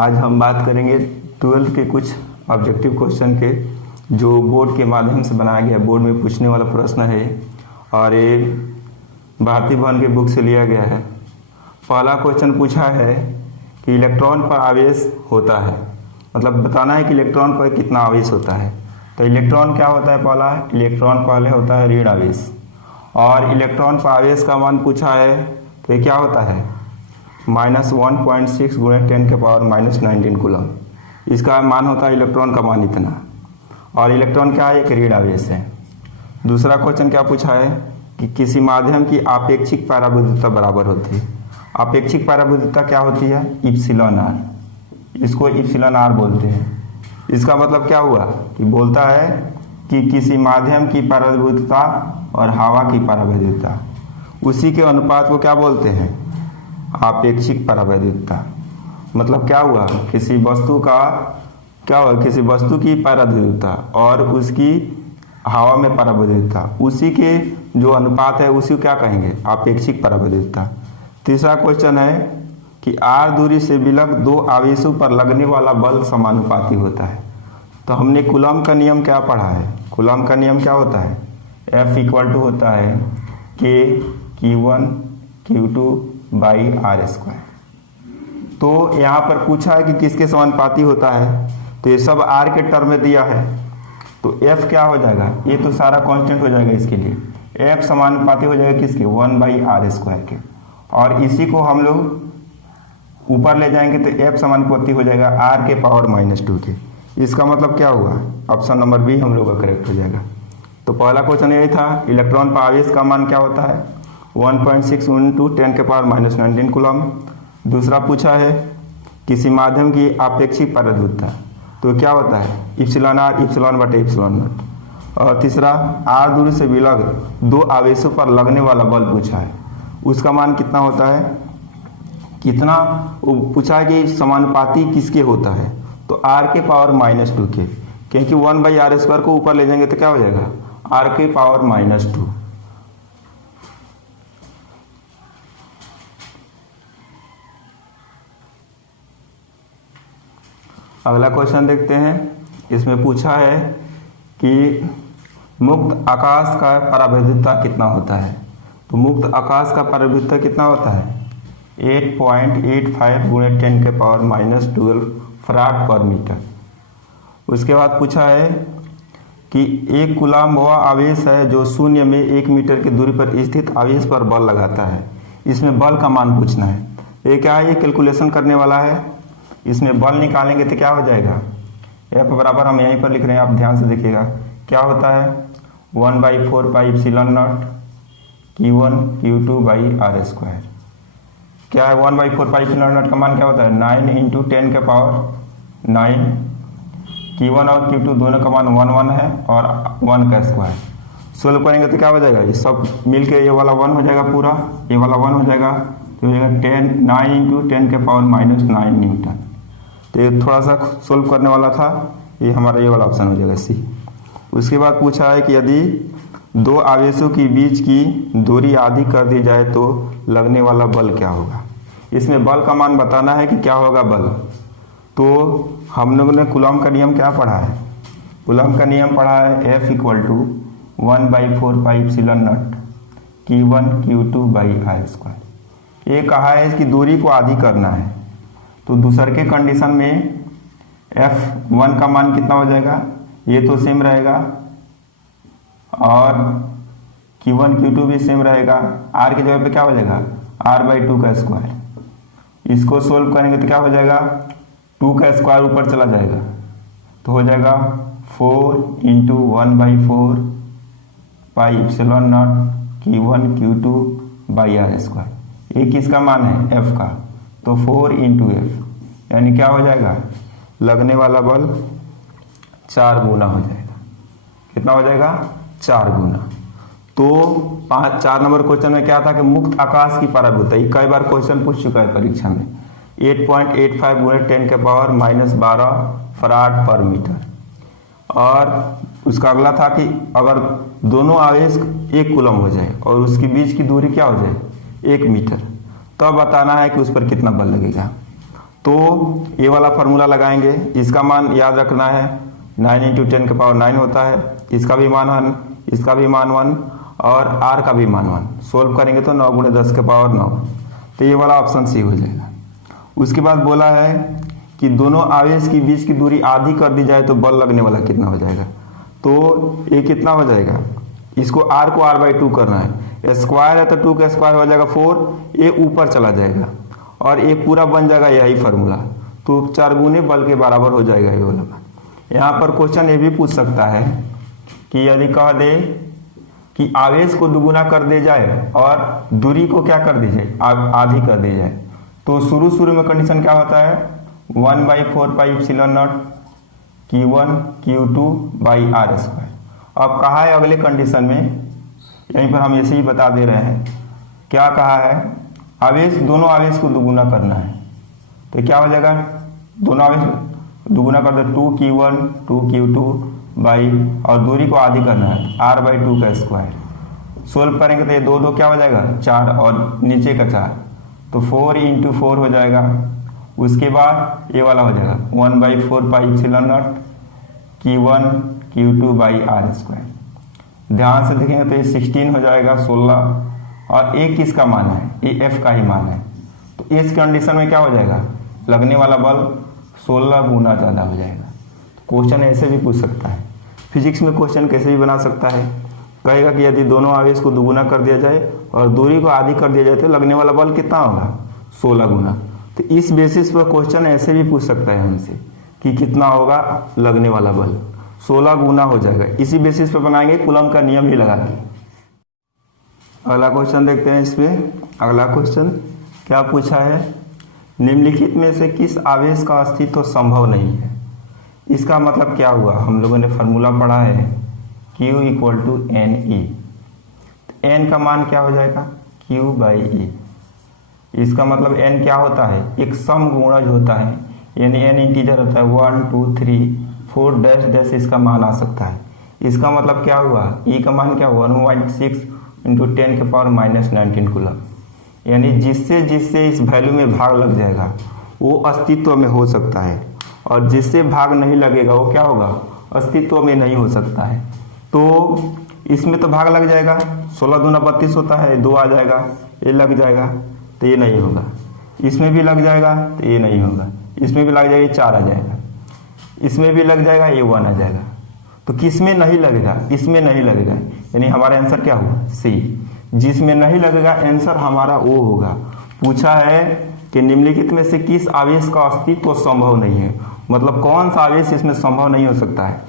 आज हम बात करेंगे 12th के कुछ ऑब्जेक्टिव क्वेश्चन के जो बोर्ड के माध्यम से बनाया गया, बोर्ड में पूछने वाला प्रश्न है और ये भारतीय भवन के बुक से लिया गया है। पहला क्वेश्चन पूछा है कि इलेक्ट्रॉन पर आवेश होता है, मतलब बताना है कि इलेक्ट्रॉन पर कितना आवेश होता है। तो इलेक्ट्रॉन क्या होता है? पहला इलेक्ट्रॉन पहले होता है ऋण आवेश, और इलेक्ट्रॉन पर आवेश का मान पूछा है तो ये क्या होता है -1.6 × 10⁻⁻19 कूलम। इसका मान होता है इलेक्ट्रॉन का मान इतना, और इलेक्ट्रॉन क्या है? एक ऋण आवेश है। दूसरा क्वेश्चन क्या पूछा है कि किसी माध्यम की आपेक्षिक परावैद्युता बराबर होती है। आपेक्षिक परावैद्युता क्या होती है? εr, इसको εr बोलते हैं। इसका मतलब क्या हुआ कि बोलता है कि किसी माध्यम की परावैद्युता और हवा की परावैद्युता, उसी के अनुपात को क्या बोलते हैं? आपेक्षिक परावैद्युता। मतलब क्या हुआ? किसी वस्तु का क्या हुआ? किसी वस्तु की परावैद्युता और उसकी हवा में परावैद्युता, उसी के जो अनुपात है उसी को क्या कहेंगे? आपेक्षिक परावैद्युता। तीसरा क्वेश्चन है कि r दूरी से विलग दो आवेशों पर लगने वाला बल समानुपाती होता है। तो हमने कूलम का नियम क्या पढ़ा है? कूलम का नियम क्या होता है? F = होता है K Q1 Q2/r²। तो यहाँ पर पूछा है कि किसके समानुपाती होता है, तो ये सब r के टर्म में दिया है, तो F क्या हो जाएगा? ये तो सारा कांस्टेंट हो जाएगा। इसके लिए F समानुपाती हो जाएगा किसके? 1/r² के, और इसी को हम लोग ऊपर ले जाएंगे तो F समानुपाती हो जाएगा r⁻⁻2 के। इसका मतलब क्या हुआ? ऑप्शन नंबर बी हम लोग का करेक्ट हो जाएगा। तो पहला क्वेश्चन यही था, इलेक्ट्रॉन पर आवेश का मान क्या होता है? 1.6 × 10⁻⁻19 कूलम। दूसरा पूछा है किसी माध्यम की आपेक्षिक परावैद्युता, तो क्या होता है? εr ε/ε0। और तीसरा r दूरी से विलग दो आवेशों पर लगने वाला बल पूछा है, उसका मान कितना होता है? कितना पूछा है कि समानुपाती किसके होता है, तो r⁻⁻2 के, क्योंकि 1/r² को ऊपर ले जाएंगे तो क्या हो जाएगा? r⁻⁻2। अगला क्वेश्चन देखते हैं। इसमें पूछा है कि मुक्त आकाश का परावैद्युता कितना होता है। तो मुक्त आकाश का परावैद्युता कितना होता है? 8.85 × 10⁻⁻12 फराड/मीटर। उसके बाद पूछा है कि एक कूलम वह आवेश है जो शून्य में 1 मीटर की दूरी पर स्थित आवेश पर बल लगाता है। इसमें बल का मान पूछना है। ये क्या है? ये कैलकुलेशन करने वाला है। इसमें बल निकालेंगे तो क्या हो जाएगा? F बराबर हम यहीं पर लिख रहे हैं, आप ध्यान से देखिएगा क्या होता है? 1/4πε0 Q1 Q2/r²। क्या है 1/4πε0 का मान क्या होता है? 9 × 10⁻⁹। Q1 और Q2 दोनों का मान 1 है और 1 का स्क्वायर। सोल्व करेंगे तो क्या हो जाएगा? ये सब मिलके ये वाला 1 हो जाएगा, पूरा ये वाला 1 हो जाएगा, तो हो जाएगा 9 × 10⁻⁹ न्यूटन। तो ये थोड़ा सा सोल्व करने वाला था, ये हमारा ये वाला ऑप्शन हो जाएगा सी। उसके बाद पूछा है कि यदि दो आवेशों के बीच की दूरी आधी कर दी जाए तो लगने वाला बल क्या होगा। इसमें बल का मान बताना है कि क्या होगा बल। तो हम लोगों ने कूलम का नियम क्या पढ़ा है? कूलम का नियम पढ़ा है F = 1/4πε0 Q1 Q2/r²। ये कहा है कि दूरी को आधी करना है, तो दूसरे के कंडीशन में F1 का मान कितना हो जाएगा? ये तो सेम रहेगा, और Q1 Q2 भी सेम रहेगा। R की जगह पे क्या हो जाएगा? r/2 का स्क्वायर। इसको सोल्व करेंगे तो क्या हो जाएगा? 2 का स्क्वायर ऊपर चला जाएगा, तो हो जाएगा 4 × 1/4πε0 Q1 Q2/r²। ये किसका मान है? F का, तो 4 × F, यानी क्या हो जाएगा? लगने वाला बल 4 गुना हो जाएगा। कितना हो जाएगा? 4 गुना। तो 4 नंबर क्वेश्चन में क्या था कि मुक्त आकाश की परावैद्युता, ये कई बार क्वेश्चन पूछ चुका है परीक्षा में, 8.85 × 10⁻⁻12 फराड/मीटर। और उसका अगला था कि अगर दोनों आवेश 1 कूलम हो जाए और उसके बीच की दूरी क्या हो जाए? 1 मीटर, तब बताना है कि उस पर कितना बल लगेगा। तो ये वाला फार्मूला लगाएंगे, इसका मान याद रखना है 9 × 10 के पावर 9 होता है, इसका भी मान 1, इसका भी मान 1 और r का भी मान 1। सोल्व करेंगे तो 9 × 10 के पावर 9, तो ये वाला ऑप्शन सी हो जाएगा। उसके बाद बोला है कि दोनों आवेश के बीच की दूरी आधी कर दी जाए तो बल लगने वाला कितना हो जाएगा। तो ये कितना हो जाएगा, इसको r को r/2 करना है, स्क्वायर है तो 2 का स्क्वायर हो जाएगा 4, ये ऊपर चला जाएगा और ये पूरा बन जाएगा यही फार्मूला, तो 4 गुने बल के बराबर हो जाएगा ये वाला। यहाँ पर क्वेश्चन ये भी पूछ सकता है कि यदि कह दे कि आवेश को दुगुना कर दे जाए और दूरी को क्या कर दी जाए, आधी कर दी जाए, तो शुरू में कंडीशन क्या होता है 1/4πε0 Q1 Q2/r²। अब कहा है अगले कंडीशन में, यहीं पर हम ऐसे ही बता दे रहे हैं, क्या कहा है, आवेश दोनों आवेश को दुगुना करना है, तो क्या हो जाएगा, दोनों आवेश दुगुना कर दे 2Q1 2Q2 और दूरी को आधी करना है r/2 का स्क्वायर। सोल्व करेंगे तो ये 2 2 क्या हो जाएगा 4 और नीचे का 4, तो 4 × 4 हो जाएगा। उसके बाद ये वाला हो जाएगा 1/4πε0 Q1 Q2/r²। ध्यान से देखेंगे तो ये 16 हो जाएगा 16 और एक किसका मान है, ये F का ही मान है, तो इस कंडीशन में क्या हो जाएगा, लगने वाला बल 16 गुना ज़्यादा हो जाएगा। क्वेश्चन ऐसे भी पूछ सकता है, फिजिक्स में क्वेश्चन कैसे भी बना सकता है, कहेगा कि यदि दोनों आवेश को दुगुना कर दिया जाए और दूरी को आधी कर दिया जाए तो लगने वाला बल कितना होगा 16 गुना। तो इस बेसिस पर क्वेश्चन ऐसे भी पूछ सकता है हमसे कि कितना होगा लगने वाला बल, 16 गुना हो जाएगा। इसी बेसिस पर बनाएंगे, कूलम का नियम ही लगा के। अगला क्वेश्चन देखते हैं। इसमें अगला क्वेश्चन क्या पूछा है, निम्नलिखित में से किस आवेश का अस्तित्व संभव नहीं है। इसका मतलब क्या हुआ, हम लोगों ने फार्मूला पढ़ा है Q = NE, N का मान क्या हो जाएगा Q/E। इसका मतलब N क्या होता है, एक समगुणज होता है, यानी N इंटीजर होता है 1 2 3 4 डैश डैश इसका मान आ सकता है। इसका मतलब क्या हुआ, E का मान क्या हुआ 1.6 × 10 के पावर -19 कूलम, यानी जिससे जिससे इस वैल्यू में भाग लग जाएगा वो अस्तित्व में हो सकता है, और जिससे भाग नहीं लगेगा वो क्या होगा, अस्तित्व में नहीं हो सकता है। तो इसमें तो भाग लग जाएगा, 16 दूना 32 होता है, 2 आ जाएगा, ये लग जाएगा तो ये नहीं होगा, इसमें भी लग जाएगा तो ये नहीं होगा, इसमें भी लग जाएगा 4 आ जाएगा, इसमें भी लग जाएगा ये 1 आ जाएगा। तो किस में नहीं लगेगा, इसमें नहीं लगेगा, यानी हमारा आंसर क्या हुआ सी। जिसमें नहीं लगेगा आंसर हमारा वो होगा। पूछा है कि निम्नलिखित में से किस आवेश का अस्तित्व संभव नहीं है, मतलब कौन सा आवेश इसमें संभव नहीं हो सकता है।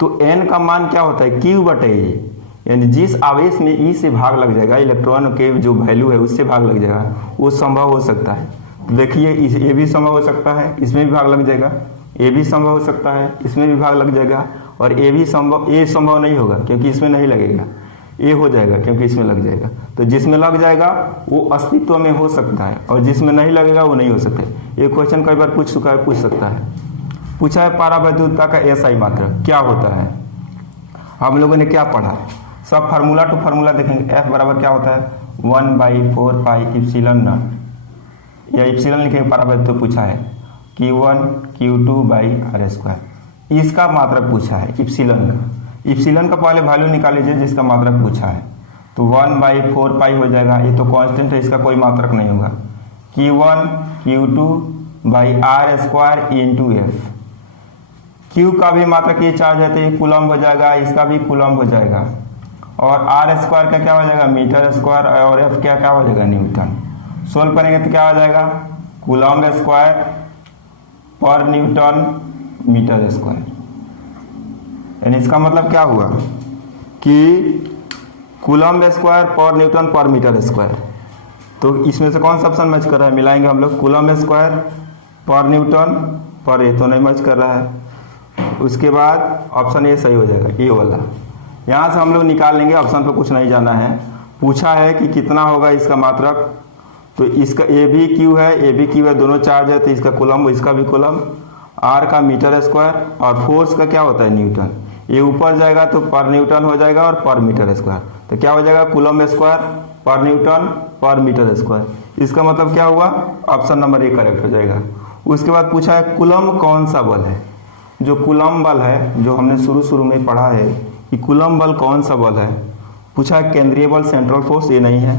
तो n का मान क्या होता है Q/E, यानी जिस आवेश में E से भाग लग जाएगा, इलेक्ट्रॉन के जो वैल्यू है उससे भाग लग जाएगा, वो संभव हो सकता है। तो देखिए ये भी संभव हो सकता है, इसमें भी भाग लग जाएगा, ये भी संभव हो सकता है, इसमें भी भाग लग जाएगा, और ये संभव नहीं होगा क्योंकि इसमें नहीं लगेगा, ये हो जाएगा क्योंकि इसमें लग जाएगा। तो जिसमें लग जाएगा वो अस्तित्व में हो सकता है, और जिसमें नहीं लगेगा वो नहीं हो सकता है। ये क्वेश्चन कई बार पूछ सकता है। पूछा है परावैद्युतता का SI मात्रक क्या होता है। हम लोगों ने क्या पढ़ा, सब फार्मूला टू फार्मूला देखेंगे। F बराबर क्या होता है 1/4πε0, या एप्सिलॉन लिखेंगे, परावैद्युत पूछा है Q1 Q2/r²। इसका मात्रक पूछा है इप्सिलॉन का। इप्सिलॉन का पहले वैल्यू निकाल लीजिए जिसका मात्रक पूछा है, तो 1/4π हो जाएगा, ये तो कांस्टेंट है, इसका कोई मात्रक नहीं होगा। Q1 Q2/r² × F। Q का भी मात्रक ये चार्ज है तो ये कूलम हो जाएगा, इसका भी कूलम हो जाएगा, और r² का क्या हो जाएगा मीटर², और F क्या हो जाएगा न्यूटन। सोल्व करेंगे तो क्या हो जाएगा कूलम² पर न्यूटन मीटर²। यानी इसका मतलब क्या हुआ कि कूलम² पर न्यूटन पर मीटर²। तो इसमें से कौन सा ऑप्शन मैच कर रहा है, मिलाएंगे हम लोग, कूलम² पर न्यूटन पर, ये तो नहीं मैच कर रहा है। उसके बाद ऑप्शन ए सही हो जाएगा, ये वाला। यहाँ से हम लोग निकाल लेंगे, ऑप्शन पर कुछ नहीं जाना है। पूछा है कि कितना होगा इसका मात्रक, तो इसका ए भी क्यू है, दोनों चार्ज है, तो इसका कूलम, इसका भी कूलम, r का मीटर², और फोर्स का क्या होता है न्यूटन। ये ऊपर जाएगा तो पर न्यूटन हो जाएगा और पर मीटर², तो क्या हो जाएगा कूलम² पर न्यूटन पर मीटर²। इसका मतलब क्या हुआ, ऑप्शन नंबर ए करेक्ट हो जाएगा। उसके बाद पूछा है कूलम्ब कौन सा बल है। जो कूलम्ब बल है, जो हमने शुरू में पढ़ा है कि कूलम्ब बल कौन सा बल है, पूछा है केंद्रीय बल सेंट्रल फोर्स, ये नहीं है।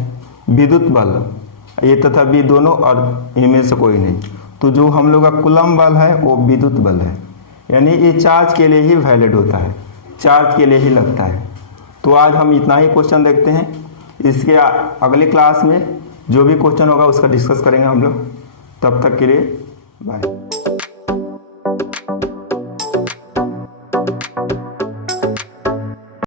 विद्युत बल ये तथा बी दोनों, और इनमें से कोई नहीं। तो जो हम लोग का कूलम्ब बल है वो विद्युत बल है, यानी ये चार्ज के लिए ही वैलिड होता है, चार्ज के लिए ही लगता है। तो आज हम इतना ही क्वेश्चन देखते हैं। इसके अगले क्लास में जो भी क्वेश्चन होगा उसका डिस्कस करेंगे हम लोग। तब तक के लिए बाय।